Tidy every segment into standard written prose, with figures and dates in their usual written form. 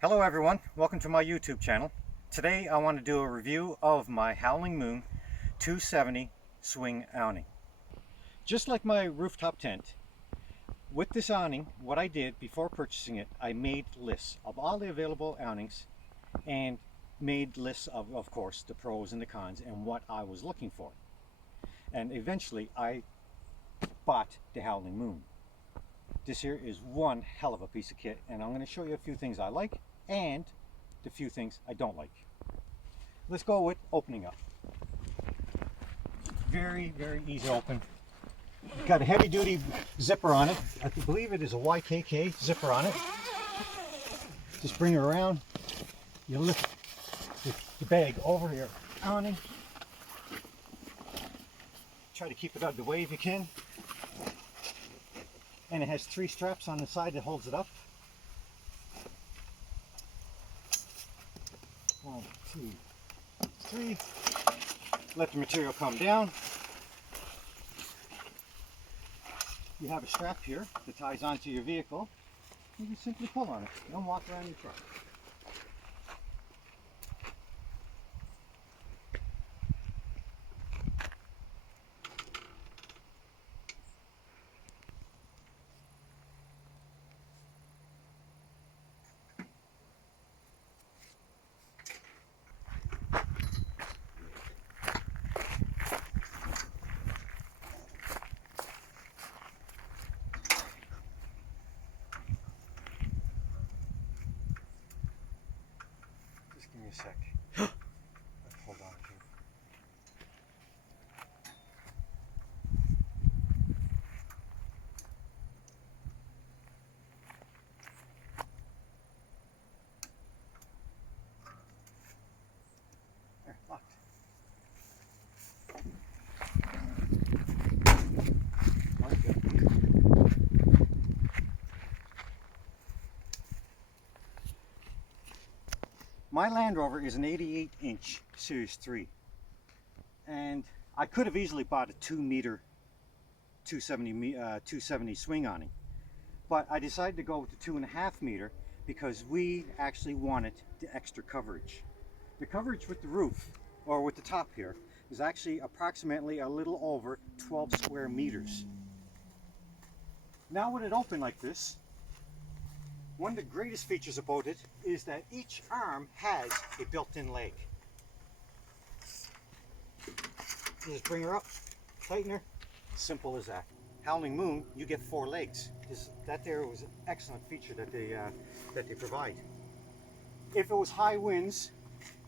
Hello everyone, welcome to my YouTube channel. Today I want to do a review of my Howling Moon 270 swing awning. Just like my rooftop tent, with this awning, what I did before purchasing it, I made lists of all the available awnings and made lists of course, the pros and the cons and what I was looking for. And eventually I bought the Howling Moon. This here is one hell of a piece of kit, and I'm going to show you a few things I like and the few things I don't like. Let's go with opening up. Very easy to open. Got a heavy duty zipper on it. I believe it is a YKK zipper on it. Just bring it around. You lift the bag over your awning. Try to keep it out of the way if you can. And it has 3 straps on the side that holds it up. 1, 2, 3. Let the material come down. You have a strap here that ties onto your vehicle. You can simply pull on it. Don't walk around your truck. Just give me a sec. Hold on here. There, locked. My Land Rover is an 88-inch Series 3, and I could have easily bought a 2-meter 270 swing awning, but I decided to go with the 2.5 meter because we actually wanted the extra coverage. The coverage with the roof, or with the top here, is actually approximately a little over 12 square meters. Now with it open like this, one of the greatest features about it is that each arm has a built-in leg. You just bring her up, tighten her, simple as that. Howling Moon, you get 4 legs. That there was an excellent feature that they provide. If it was high winds,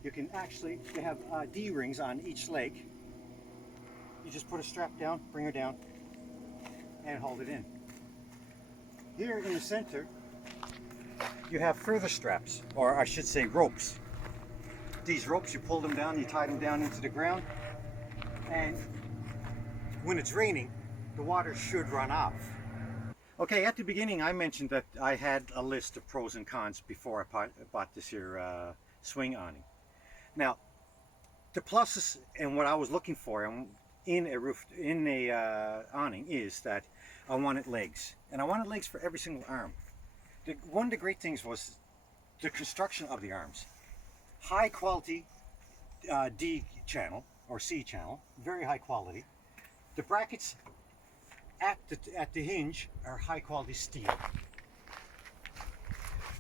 you can actually, they have D-rings on each leg. You just put a strap down, bring her down, and hold it in. Here in the center, you have further straps, or I should say ropes. These ropes, you pull them down, you tie them down into the ground, and when it's raining, the water should run off. Okay, at the beginning I mentioned that I had a list of pros and cons before I bought this here swing awning. Now, the pluses and what I was looking for in a awning is that I wanted legs, and I wanted legs for every single arm. One of the great things was the construction of the arms. High quality D channel or C channel, very high quality. The brackets at the hinge are high quality steel.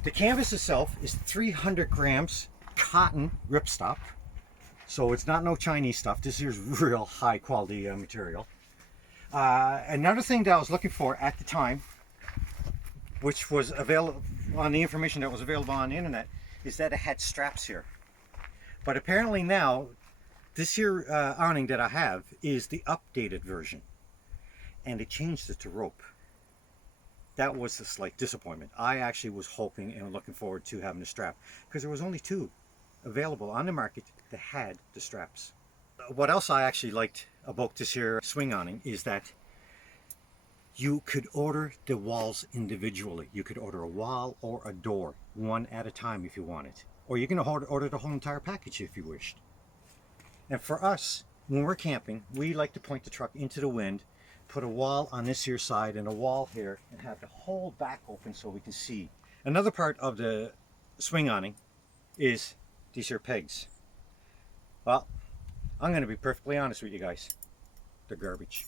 The canvas itself is 300 grams cotton ripstop, so it's not no Chinese stuff. This is real high quality material. Another thing that I was looking for at the time, which was available on the information that was available on the internet, is that it had straps here. But apparently now, this here awning that I have is the updated version, and they changed it to rope. That was a slight disappointment. I actually was hoping and looking forward to having a strap, because there was only 2 available on the market that had the straps. What else I actually liked about this here swing awning is that you could order the walls individually. You could order a wall or a door, one at a time if you wanted. Or you can order the whole entire package if you wished. And for us, when we're camping, we like to point the truck into the wind, put a wall on this here side and a wall here, and have the whole back open so we can see. Another part of the swing awning is these here pegs. Well, I'm going to be perfectly honest with you guys. They're garbage.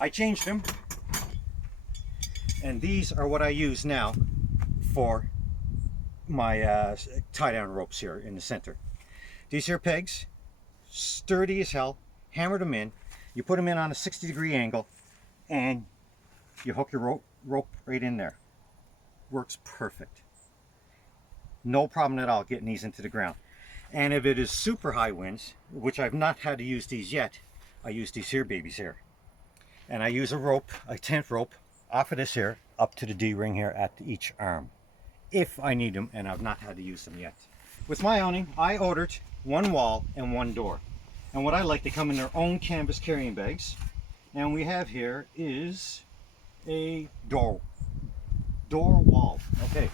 I changed them, and these are what I use now for my tie-down ropes here in the center. These here pegs, sturdy as hell, hammered them in. You put them in on a 60-degree angle, and you hook your rope right in there. Works perfect. No problem at all getting these into the ground. And if it is super high winds, which I've not had to use these yet, I use these here babies here. And I use a rope, a tent rope, off of this here, up to the D-ring here at each arm. If I need them, and I've not had to use them yet. With my awning, I ordered one wall and one door. And what I like, they come in their own canvas carrying bags. And we have here is a door wall. Okay.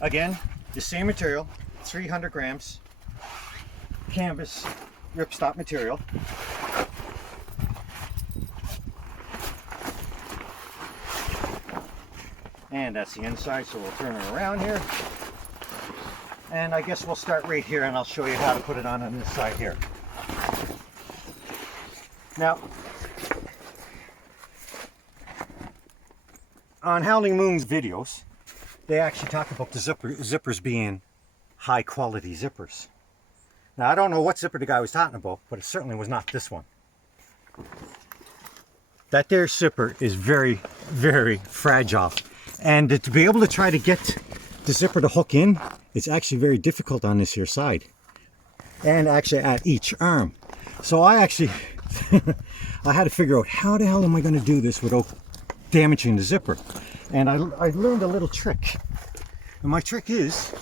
Again, the same material, 300 grams, canvas ripstop material. And that's the inside, so we'll turn it around here. And I guess we'll start right here, and I'll show you how to put it on this side here. Now, on Howling Moon's videos, they actually talk about the zippers being high quality zippers. Now, I don't know what zipper the guy was talking about, but it certainly was not this one. That there zipper is very, very fragile. And to be able to try to get the zipper to hook in, it's actually very difficult on this here side. And actually at each arm. So I actually, I had to figure out how the hell am I going to do this without damaging the zipper. And I learned a little trick. And my trick is,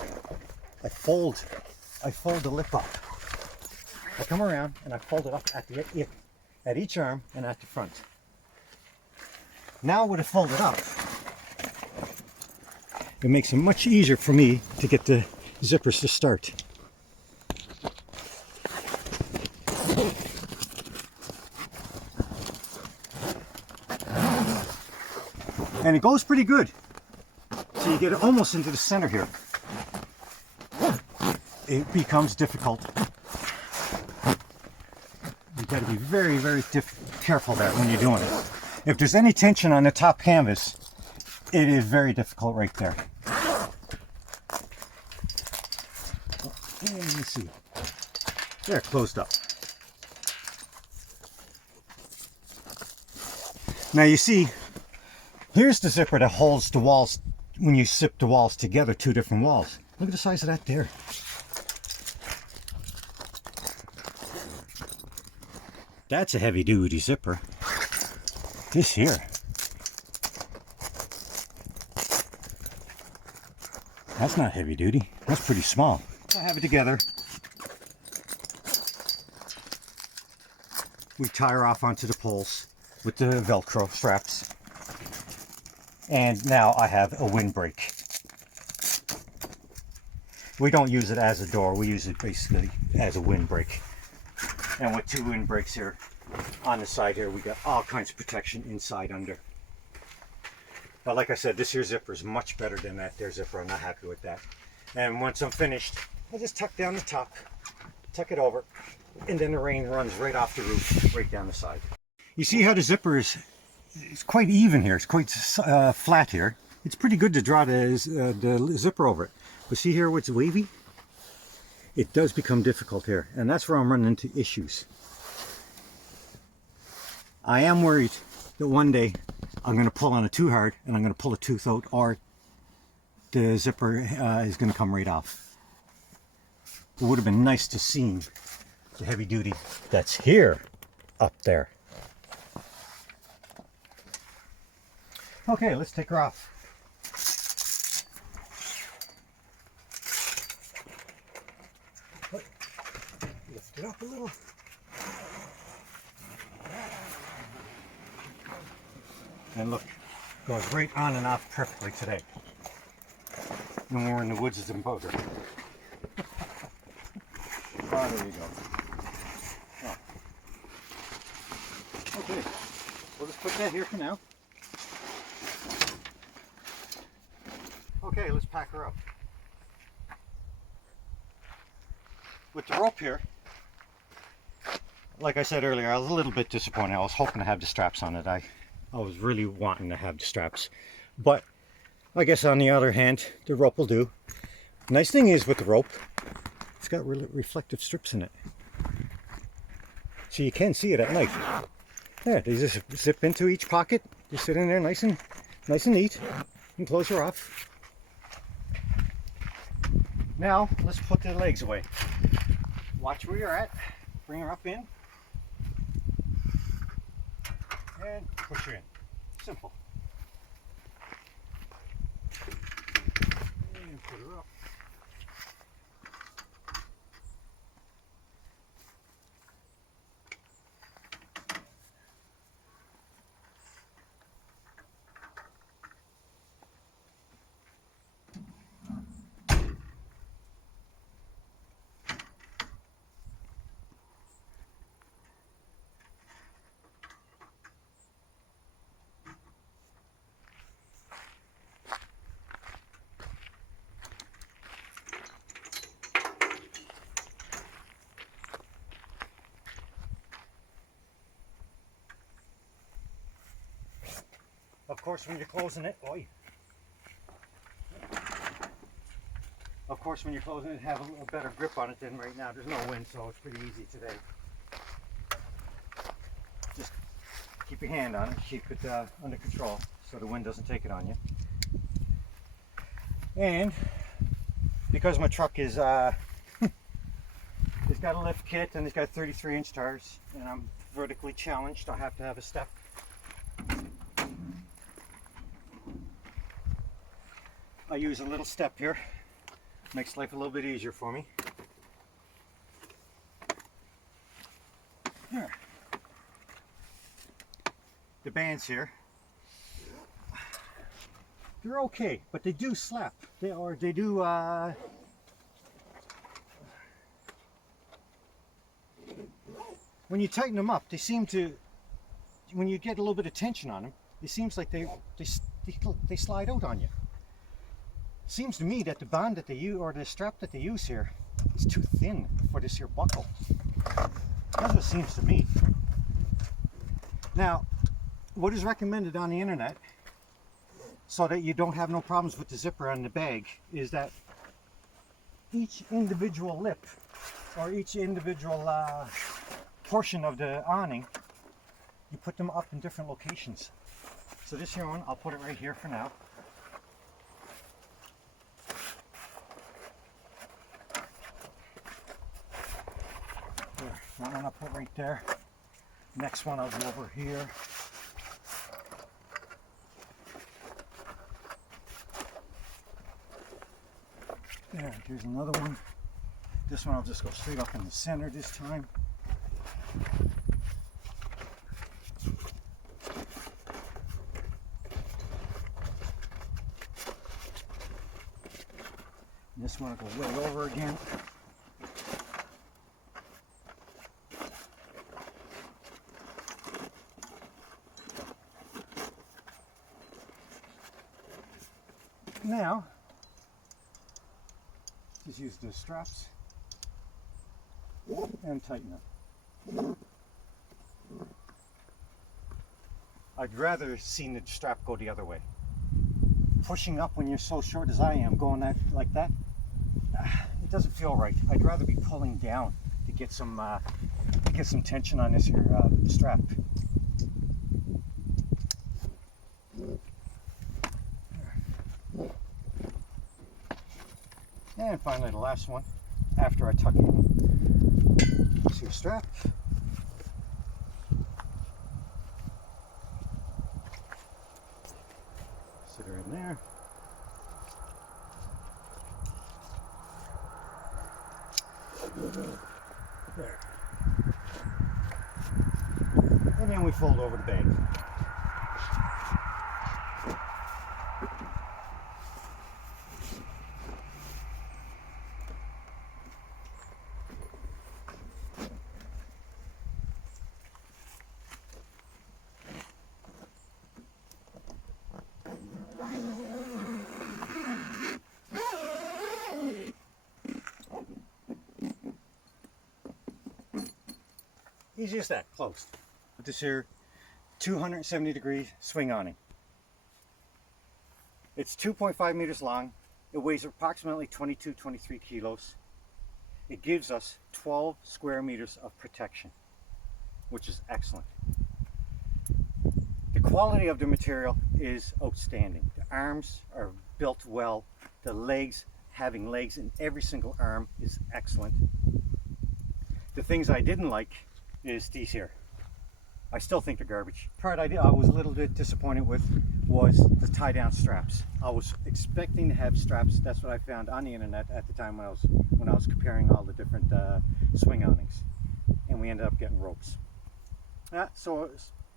I fold the lip up. I come around and I fold it up at each arm and at the front. Now with it folded up, it makes it much easier for me to get the zippers to start. And it goes pretty good. So you get it almost into the center here. It becomes difficult. You've got to be very, very careful there when you're doing it. If there's any tension on the top canvas, it is very difficult right there. Let me see. They're closed up. Now you see, here's the zipper that holds the walls when you zip the walls together, two different walls. Look at the size of that there. That's a heavy duty zipper. This here. That's not heavy duty. That's pretty small. I have it together. We tie her off onto the poles with the Velcro straps. And now I have a windbreak. We don't use it as a door, we use it basically as a windbreak. And with two windbreaks here on the side here, we got all kinds of protection inside under. But like I said, this here zipper is much better than that there zipper. I'm not happy with that. And once I'm finished, I'll just tuck down the top, tuck it over, and then the rain runs right off the roof, right down the side. You see how the zipper is quite even here. It's quite flat here. It's pretty good to draw the zipper over it. But see here where it's wavy? It does become difficult here. And that's where I'm running into issues. I am worried that one day I'm going to pull on it too hard and I'm going to pull a tooth out, or the zipper is going to come right off. It would have been nice to see the heavy duty that's here up there. Okay, let's take her off. Lift it up a little. And look, goes right on and off perfectly today. When we're in the woods in Boulder. Oh, there you go. Oh. Okay, we'll just put put that here for now. Okay, let's pack her up. With the rope here, like I said earlier, I was a little bit disappointed. I was hoping to have the straps on it. I was really wanting to have the straps. But I guess on the other hand, the rope will do. Nice thing is with the rope, it's got really reflective strips in it. So you can see it at night. Yeah, they just zip into each pocket. They sit in there nice and neat. You can close her off. Now, let's put the legs away. Watch where you're at. Bring her up in. And push her in. Simple. And put her up. Of course, when you're closing it, Of course, when you're closing it, have a better grip on it than right now. There's no wind, so it's pretty easy today. Just keep your hand on it, keep it under control so the wind doesn't take it on you. And because my truck is, it's got a lift kit and it's got 33-inch tires, and I'm vertically challenged, I have to have a step. I use a little step here. Makes life a little bit easier for me. There. The bands here, they're okay, but they do slap. They do when you tighten them up, they seem to, when you get a little bit of tension on them, it seems like they slide out on you. Seems to me that the band that they use, or the strap that they use here, is too thin for this here buckle. That's what it seems to me. Now, what is recommended on the internet, so that you don't have no problems with the zipper on the bag, is that each individual lip, or each individual portion of the awning, you put them up in different locations. So this here one, I'll put it right here for now. That one I'll put right there. Next one I'll go over here. Here's another one. This one I'll just go straight up in the center this time. And this one I'll go way over again. Now, just use the straps and tighten them. I'd rather see the strap go the other way. Pushing up when you're so short as I am, going that like that, it doesn't feel right. I'd rather be pulling down to get some tension on this here strap. And finally the last one, after I tuck in this here strap. Sit her in there. There. And then we fold over the bag. Easy as that, closed. This here 270-degree swing awning. It's 2.5 meters long. It weighs approximately 23 kilos. It gives us 12 square meters of protection, which is excellent. The quality of the material is outstanding. The arms are built well. The legs, having legs in every single arm, is excellent. The things I didn't like is these here. I still think they're garbage. Part I was a little bit disappointed with was the tie-down straps. I was expecting to have straps. That's what I found on the internet at the time when I was comparing all the different swing awnings, and we ended up getting ropes. So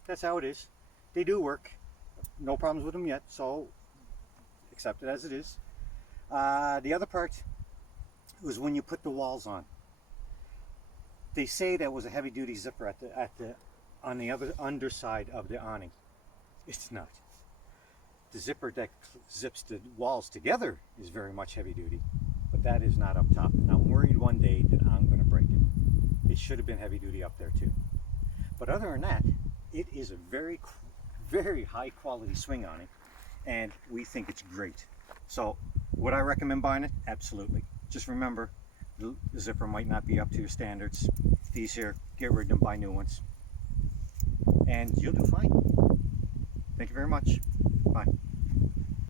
that's how it is. They do work. No problems with them yet, so accept it as it is. The other part was when you put the walls on. They say that was a heavy-duty zipper on the other underside of the awning. It's not. The zipper that zips the walls together is very much heavy-duty, but that is not up top. And I'm worried one day that I'm going to break it. It should have been heavy-duty up there too. But other than that, it is a very, very high-quality swing awning, and we think it's great. So would I recommend buying it? Absolutely. Just remember, the zipper might not be up to your standards. These here, get rid of them, buy new ones, and you'll do fine. Thank you very much. Bye.